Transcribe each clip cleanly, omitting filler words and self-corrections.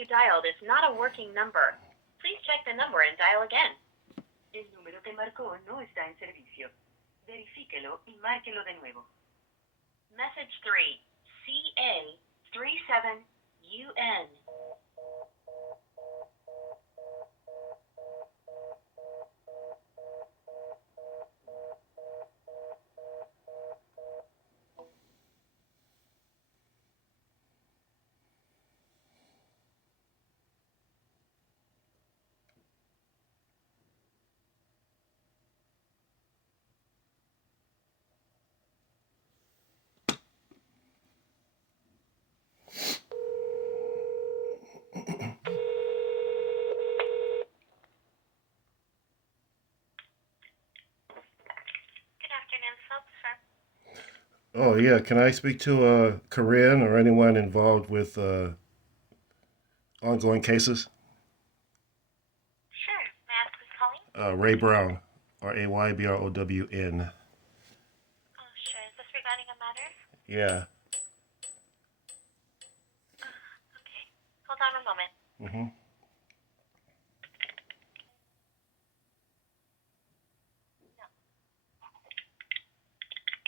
you dialed is not a working number. Please check the number and dial again. El número que marcó no está en servicio. Verifíquelo y márquelo de nuevo. Message 3, CA37UN. Oh, yeah. Can I speak to Corinne or anyone involved with ongoing cases? Sure. May I ask who's calling? Ray Brown, RAYBROWN. Oh, sure. Is this regarding a matter? Yeah. Okay. Hold on a moment. Mm-hmm.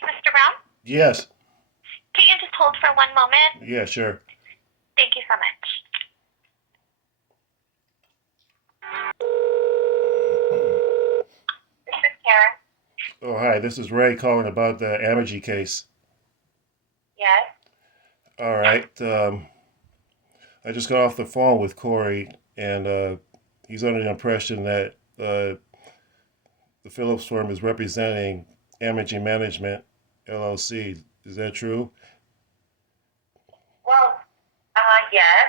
Mr. Brown? Yes. Can you just hold for 1 moment? Yeah, sure. Thank you so much. This is Karen. Oh, hi. This is Ray calling about the Ammigee case. Yes? All right. I just got off the phone with Corey, and he's under the impression that the Phillips firm is representing Ammigee Management, LLC. Is that true? Well, yes.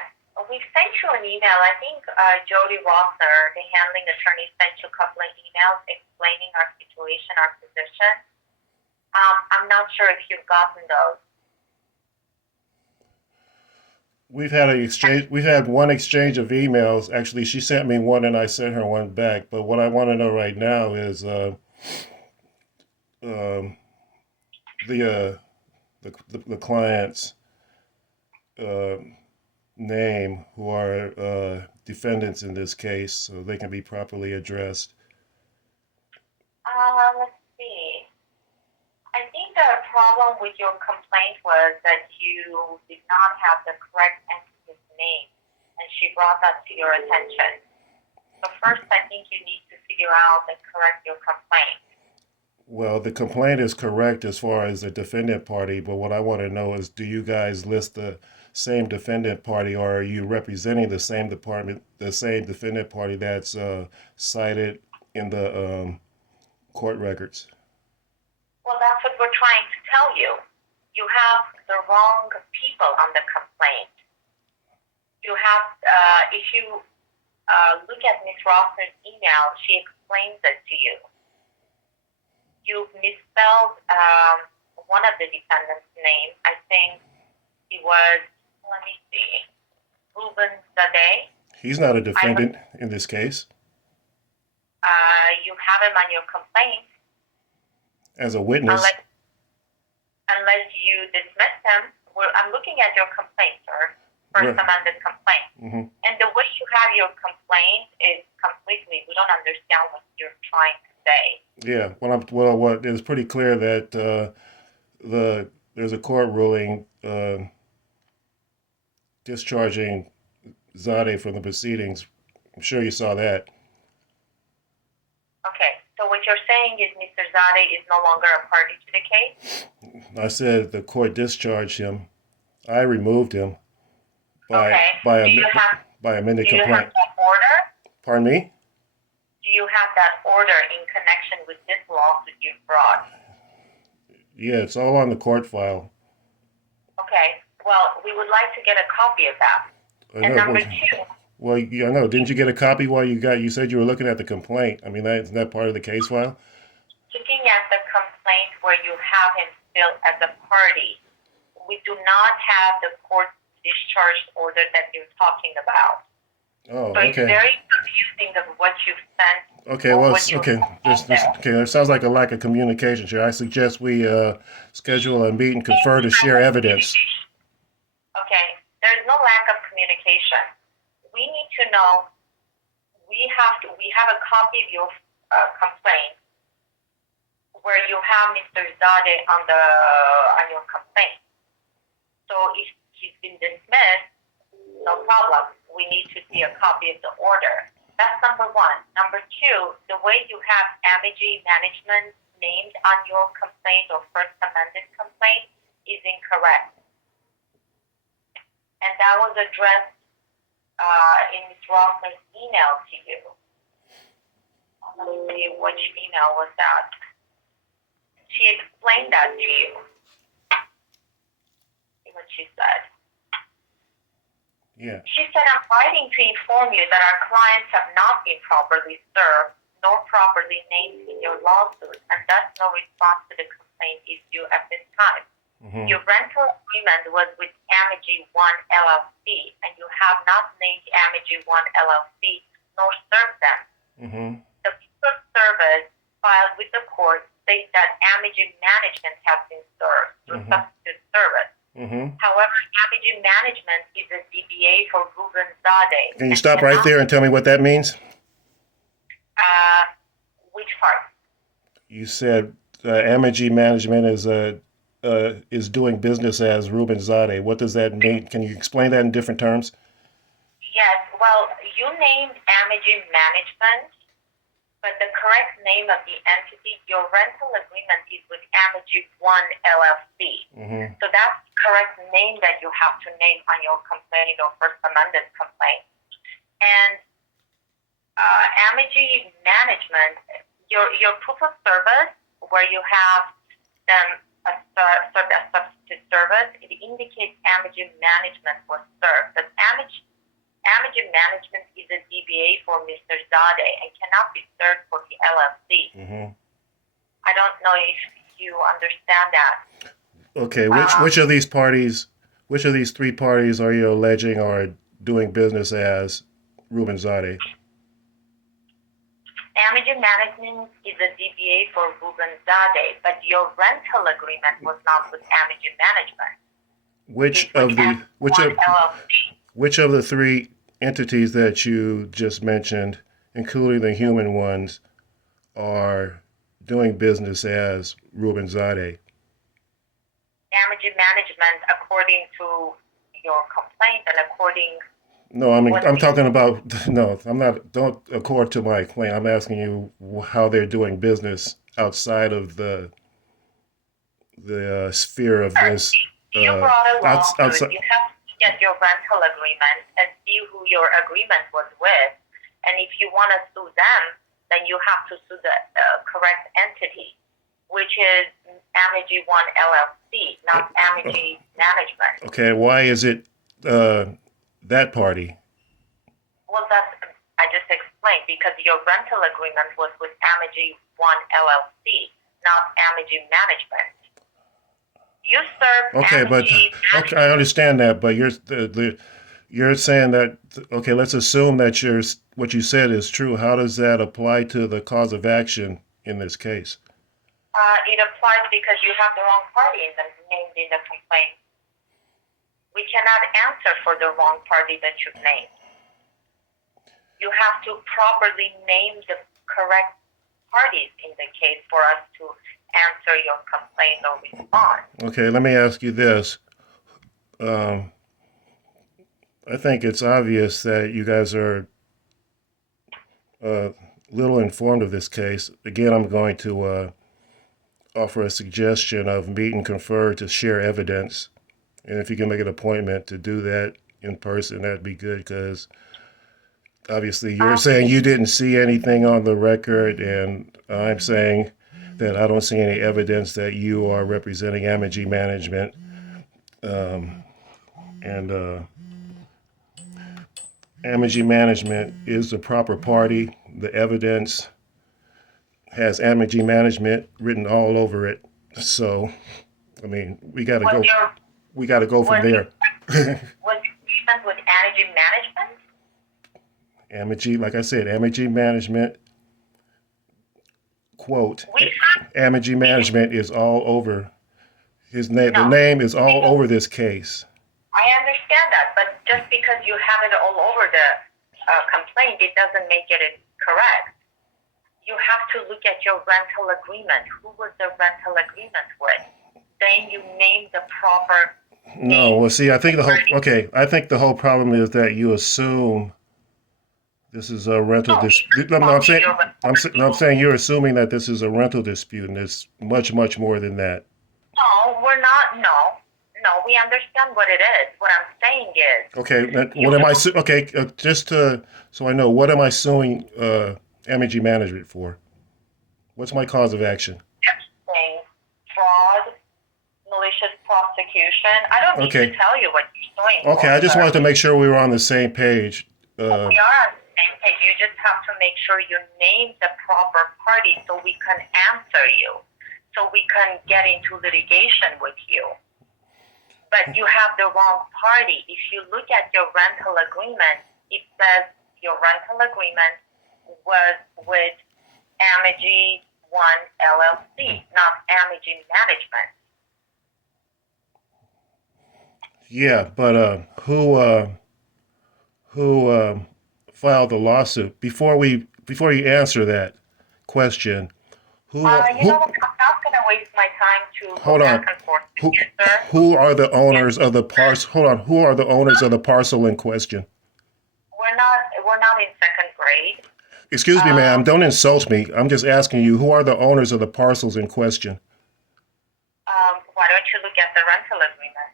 We sent you an email. I think Jody Rossner, the handling attorney, sent you a couple of emails explaining our situation, our position. I'm not sure if you've gotten those. We've had an exchange. We've had one exchange of emails. Actually, she sent me one, and I sent her one back. But what I want to know right now is the client's name, who are defendants in this case, so they can be properly addressed. Let's see. I think the problem with your complaint was that you did not have the correct entity's name, and she brought that to your attention. So first, I think you need to figure out and correct your complaint. Well, the complaint is correct as far as the defendant party, but what I want to know is, do you guys list the same defendant party, or are you representing the same defendant party that's cited in the court records? Well, that's what we're trying to tell you. You have the wrong people on the complaint. You have, if you look at Ms. Rossner's email, she explains it to you. You've misspelled one of the defendant's name. I think he was, let me see, Ruben Zadeh. He's not a defendant in this case. You have him on your complaint. As a witness. Unless you dismiss him. I'm looking at your complaint, sir. First amended complaint. Mm-hmm. And the way you have your complaint is completely, we don't understand what you're trying to say. Yeah, what it's pretty clear that there's a court ruling discharging Zadeh from the proceedings. I'm sure you saw that. Okay, so what you're saying is Mr. Zadeh is no longer a party to the case? I said the court discharged him. I removed him by amended complaint. Do you have that order? Pardon me? Do you have that order in connection with this lawsuit you brought? Yeah, it's all on the court file. Okay, well, we would like to get a copy of that. And number two. Well, I know. Didn't you get a copy while you said you were looking at the complaint? I mean, isn't that part of the case file? Looking at the complaint where you have him still as a party, we do not have the court discharge order that you're talking about. Oh, so okay. It's very confusing of what you've sent. Okay, well, okay. There sounds like a lack of communication here. I suggest we schedule a meet and confer to share evidence. Okay, there's no lack of communication. we need to know. We have a copy of your complaint where you have Mr. Zade on your complaint. So if he's been dismissed, no problem. We need to see a copy of the order. That's number one. Number two, the way you have Ammigee management named on your complaint or first amended complaint is incorrect. And that was addressed in Ms. Rossner's email to you. Let me see, which email was that? She explained that to you. See what she said. Yeah. She said, I'm writing to inform you that our clients have not been properly served nor properly named in your lawsuit, and thus no response to the complaint is due at this time. Mm-hmm. Your rental agreement was with Ammigee1 LLC, and you have not named Ammigee1 LLC nor served them. Mm-hmm. The proof of service filed with the court states that Ammigee management has been served through substitute service. Mm-hmm. However, Ammigee management is a DBA for Ruben Zade. Can you stop right there and tell me what that means? Which part? You said Ammigee management is doing business as Ruben Zade. What does that mean? Can you explain that in different terms? Yes. Well, you named Ammigee management, but the correct name of the entity, your rental agreement is with Ammigee1 LLC. Mm-hmm. So that's the correct name that you have to name on your complaint or first amended complaint. And Ammigee management, your proof of service, where you have them served as substitute service, it indicates Ammigee management was served. But Ammigee management is a DBA for Mr. Zade and cannot be served for the LLC. Mm-hmm. I don't know if you understand that. Okay, which of these parties, which of these three parties are you alleging are doing business as Ruben Zade? Ammigee management is a DBA for Ruben Zade, but your rental agreement was not with Ammigee management. Which of the three entities that you just mentioned, including the human ones, are doing business as Ruben Zade? Ammigee management, according to your complaint and according. No, I'm talking about, no, I'm not, don't accord to my claim. I'm asking you how they're doing business outside of the sphere of this. You brought a lawsuit. You have to get your rental agreement and see who your agreement was with. And if you want to sue them, then you have to sue the correct entity, which is Ammigee1 LLC, not Ammigee management. Okay, why is it that party? Well, I just explained, because your rental agreement was with Ammigee1 LLC, not Ammigee management. You serve Ammigee management. Okay, I understand that, but you're saying that, okay, let's assume that what you said is true. How does that apply to the cause of action in this case? It applies because you have the wrong party named in the complaint. We cannot answer for the wrong party that you've named. You have to properly name the correct parties in the case for us to answer your complaint or respond. Okay, let me ask you this. I think it's obvious that you guys are little informed of this case. Again, I'm going to offer a suggestion of meet and confer to share evidence. And if you can make an appointment to do that in person, that'd be good, because obviously you're saying you didn't see anything on the record, and I'm saying that I don't see any evidence that you are representing Ammigee management. Ammigee management is the proper party. The evidence has Ammigee management written all over it. So, I mean, we got to go from there. Was agreement with Ammigee management? Ammigee, like I said, Ammigee management, quote, Ammigee management is all over his name. No. The name is all over this case. I understand. understand that, but just because you have it all over the complaint, it doesn't make it correct. You have to look at your rental agreement. Who was the rental agreement with? Then you name the proper No, well, see, I think I think the whole problem is that you assume this is a rental dispute. No, I'm saying you're assuming that this is a rental dispute, and it's much, much more than that. No, we're not. No, we understand what it is. What I'm saying is. Okay, what am I? Okay, just so I know, what am I suing Ammigee Management for? What's my cause of action? Saying fraud, malicious prosecution. I don't need to tell you what you're suing. Okay, I just wanted to make sure we were on the same page. We are on the same page. You just have to make sure you name the proper party so we can answer you, so we can get into litigation with you. But you have the wrong party. If you look at your rental agreement, it says your rental agreement was with Ammigee1 LLC, not Ammigee Management. Yeah, but who filed the lawsuit? Before you answer that question, You know what? I'm not going to waste my time to hold go on. back and forth with you, sir. Who are the owners of the parcel? Hold on. Who are the owners of the parcel in question? We're not in second grade. Excuse me, ma'am. Don't insult me. I'm just asking you. Who are the owners of the parcels in question? Why don't you look at the rental agreement?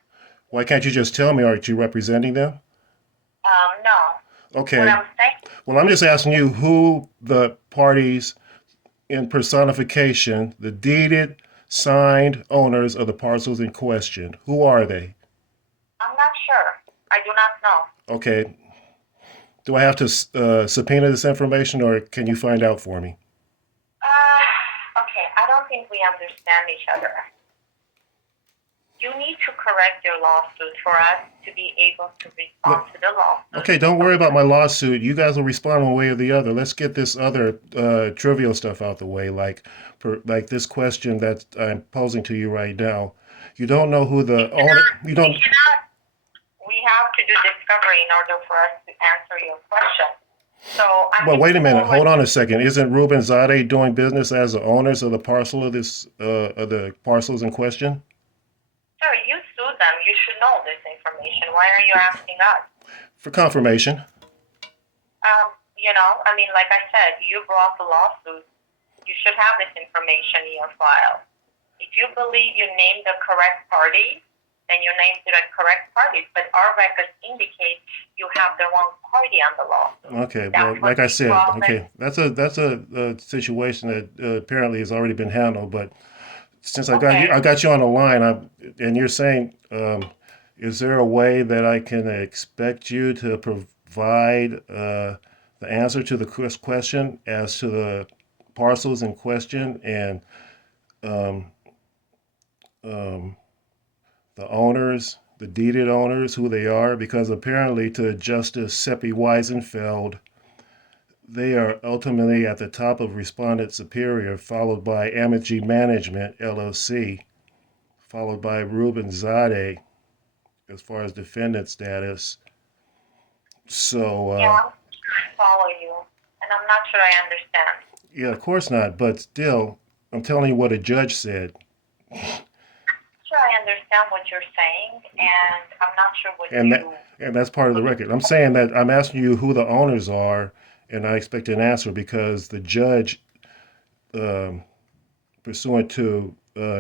Why can't you just tell me? Aren't you representing them? No. Okay. What I'm saying. Well, I'm just asking you who the parties in personification, the deeded, signed owners of the parcels in question. Who are they? I'm not sure. I do not know. Okay. Do I have to subpoena this information, or can you find out for me? Okay. I don't think we understand each other. You need to correct your lawsuit for us to be able to respond to the lawsuit. Okay, don't worry about my lawsuit. You guys will respond one way or the other. Let's get this other trivial stuff out the way, like this question that I'm posing to you right now. You don't know who the owner. You don't. We have to do discovery in order for us to answer your question. So Well, wait a minute. Hold on a second. Isn't Ruben Zadeh doing business as the owners of the parcel of the parcels in question? Sir, you sued them. You should know this information. Why are you asking us? For confirmation. Like I said, you brought the lawsuit. You should have this information in your file. If you believe you named the correct party, then you named the correct party. But our records indicate you have the wrong party on the lawsuit. Okay, well, like I said, that's a situation that apparently has already been handled. But since I got you on the line, and you're saying, is there a way that I can expect you to provide the answer to the question as to the parcels in question and the owners, the deeded owners, who they are? Because apparently, to Justice Seppi Weisenfeld, they are ultimately at the top of Respondent Superior, followed by Ammigee Management, LLC, followed by Ruben Zadeh, as far as defendant status. So, I follow you, and I'm not sure I understand. Yeah, of course not, but still, I'm telling you what a judge said. I'm sure I understand what you're saying, and I'm not sure what and that's part of the record. I'm saying that I'm asking you who the owners are, and I expect an answer because the judge, pursuant to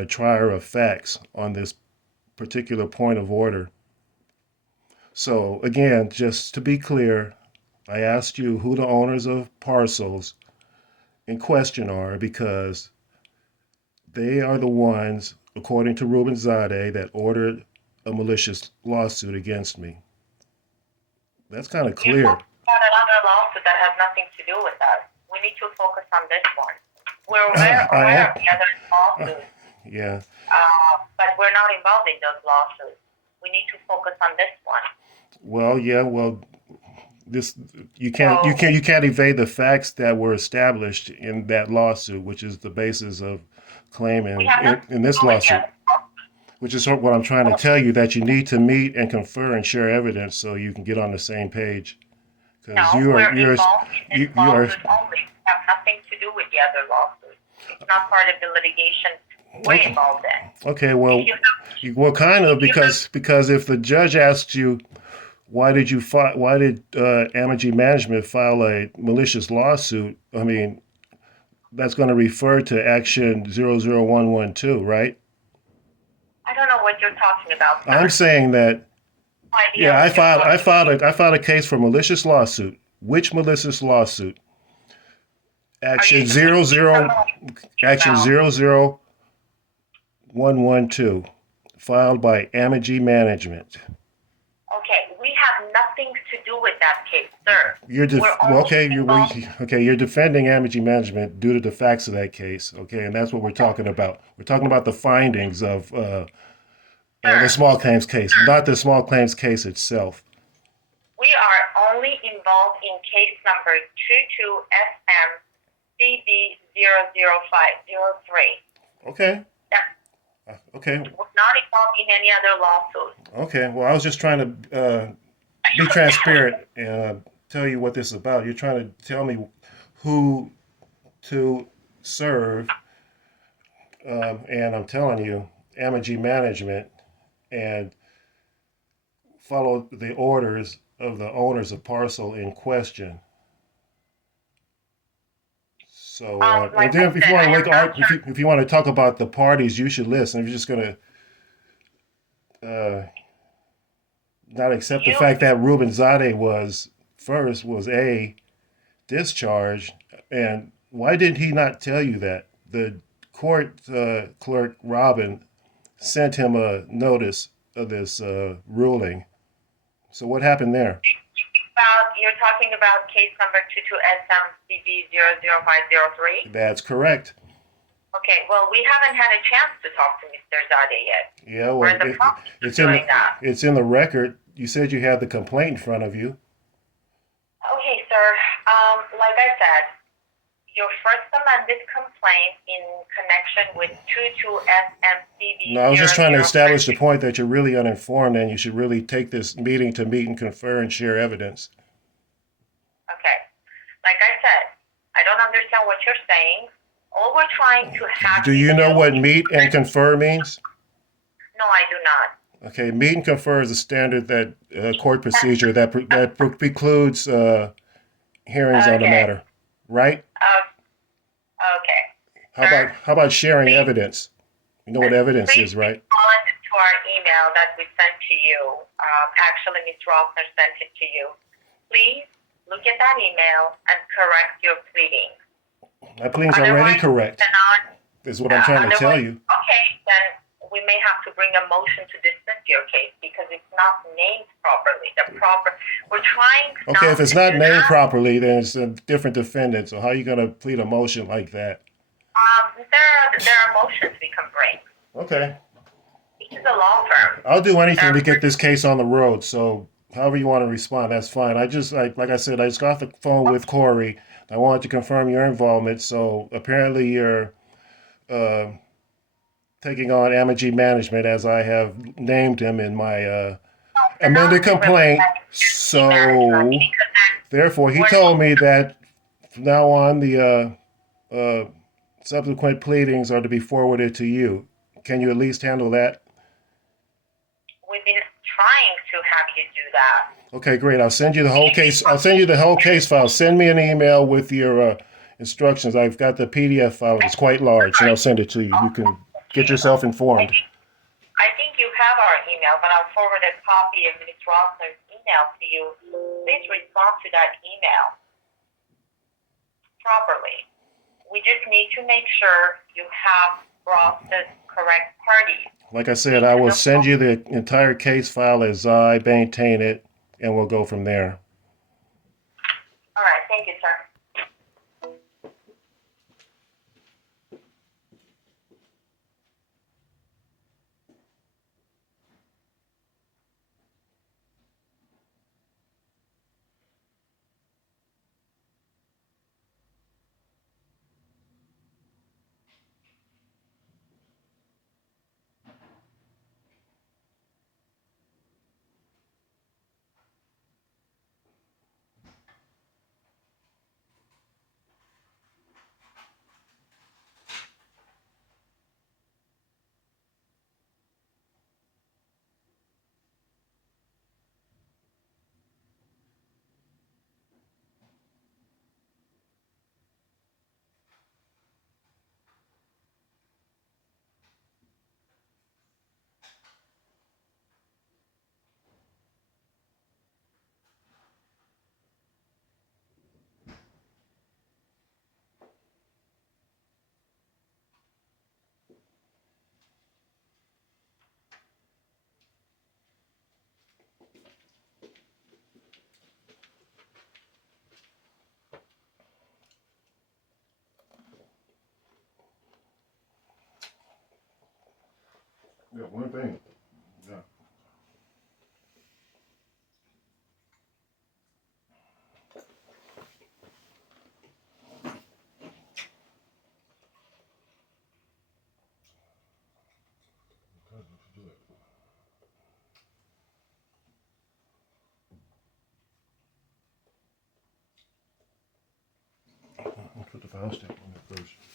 trier of facts on this particular point of order. So again, just to be clear, I asked you who the owners of parcels in question are because they are the ones, according to Ruben Zadeh, that ordered a malicious lawsuit against me. That's kind of clear. You have another lawsuit that has nothing to do with us. We need to focus on this one. We're aware of the other lawsuits. Yeah. But we're not involved in those lawsuits. We need to focus on this one. Well, yeah. Well, this you can't evade the facts that were established in that lawsuit, which is the basis of claim in this lawsuit. Which is what I'm trying to tell you, that you need to meet and confer and share evidence so you can get on the same page. Because No, we're involved in this you are lawsuit only. We have nothing to do with the other lawsuit. It's not part of the litigation we're involved in. okay. Well, If you have, well, kind of, if you have, because if the judge asks you why did Ammigee Management file a malicious lawsuit, I mean that's going to refer to Action 00112, right? I don't know what you're talking about, sir. I'm saying that. No idea Yeah, what you're talking about. I filed a case for malicious lawsuit. Which malicious lawsuit? Action Are you Action about? 00112, filed by Ammigee Management. Okay, we have nothing to do with that case, sir. You're defending Ammigee Management due to the facts of that case. Okay, and that's what we're talking about. We're talking about the findings of the small claims case, not the small claims case itself. We are only involved in case number 22SM CB00503. Okay. Yeah. Okay. We're not involved in any other lawsuit. Okay. Well, I was just trying to be transparent and tell you what this is about. You're trying to tell me who to serve, and I'm telling you, Ammigee Management, and follow the orders of the owners of parcel in question. So, like and then if you want to talk about the parties, you should listen. If you're just going to not accept the fact that Ruben Zadeh was a discharge, and why did he not tell you that? The court clerk Robin sent him a notice of this ruling. So what happened there? You're talking about case number 22SM CB00503? That's correct. Okay, well, we haven't had a chance to talk to Mr. Zadeh yet. Yeah, well, it's in the record. You said you had the complaint in front of you. Okay, sir. Like I said, your first amended complaint in connection with 22SMCB. No, I was just trying to establish the point that you're really uninformed and you should really take this meeting to meet and confer and share evidence. Okay. Like I said, I don't understand what you're saying. All we're trying to have. Do you know what meet and confer means? No, I do not. Okay, meet and confer is a standard that court procedure that precludes hearings on the matter, right? Okay. How about sharing evidence? You know what evidence is, right? Respond to our email that we sent to you. Actually, Ms. Rossner sent it to you. Please look at that email and correct your pleading. My pleading's already correct. Is what I'm trying to tell you. Okay, then we may have to bring a motion to dismiss your case because it's not named properly. We're trying. Okay, if it's not named properly, then it's a different defendant. So how are you going to plead a motion like that? There are motions we can bring. Okay. This is a law firm. I'll do anything to get this case on the road. So however you want to respond, that's fine. I just like I said, I just got off the phone with Corey. I wanted to confirm your involvement. So apparently you're taking on Ammigee Management as I have named him in my amended complaint. So therefore, he told me that from now on the subsequent pleadings are to be forwarded to you. Can you at least handle that? We've been trying to have you do that. Okay, great. I'll send you the whole case. I'll send you the whole case file. Send me an email with your instructions. I've got the PDF file. It's quite large, and I'll send it to you. You can get yourself informed. I think you have our email, but I'll forward a copy of Ms. Rossner's email to you. Please respond to that email properly. We just need to make sure you have brought the correct parties. Like I said, I will send you the entire case file as I maintain it, and we'll go from there. All right. Thank you, sir. Yeah, one thing. Yeah. I'll put the file stamp on it first.